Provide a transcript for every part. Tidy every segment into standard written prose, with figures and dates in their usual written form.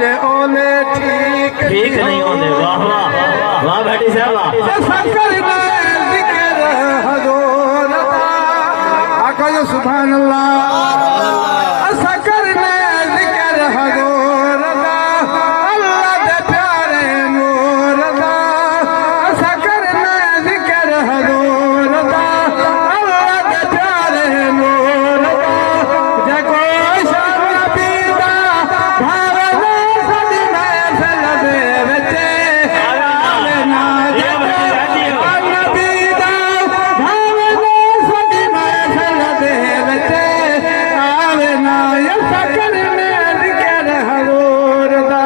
जे ओले ठीक नहीं होते। वाह वाह वाह भाटी साहब वाह। शंकर में जिक्र हजूर दा आका जो सुभान अल्लाह। शंकर में जिक्र हजूर दा अल्लाह दे प्यारे नूर दा। शंकर में जिक्र हजूर दा अल्लाह दे प्यारे नूर दा। जको शान नबी दा भावे सदी महफिल दे विच आवे ना। नबी दा भावे सदी महफिल दे विच आवे ना। शंकर में जिक्र हजूर दा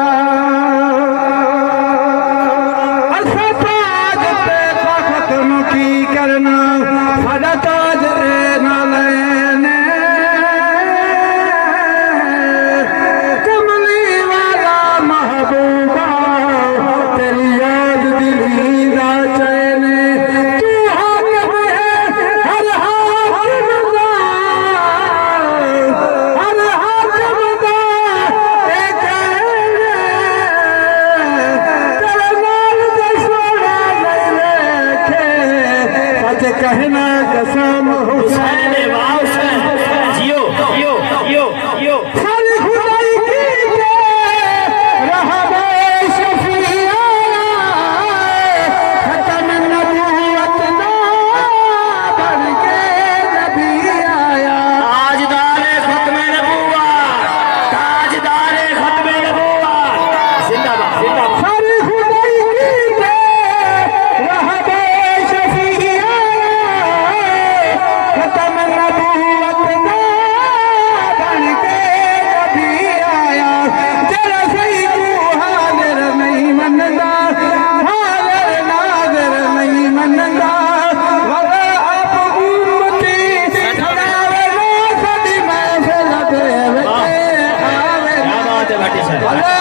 असां ताज ते तख्त नूं की करना। साडा ताज ना लैने कमली वाला महबूबा तेरी याद दिली दा चैने। तू हाकिम है हर हाकिम दा हर हाकिम दा एक तेरे नाल दे सोना नहीं रखे। सच कहना कसम हुसैन वाह हुसैन जियो जियो जियो जियो। सारी खुदाई की रहबे शफिया खत्म नबूवत ना बन के नबी आया। ताजदारे खत्म नबूवत ताजदारे खत्म नबूवत जिंदाबाद जिंदाबाद। सारी खुदाई की रहबे शफिया खत्म नबूवत ना बन के नबी आया। तेरा सही तू हाजिर नहीं मनदा हाजिर नाज़िर नहीं मनदा। वदा आप उम्मती सदावे ना सदी महफिल दे विच आवे क्या बात है भाटी साहब।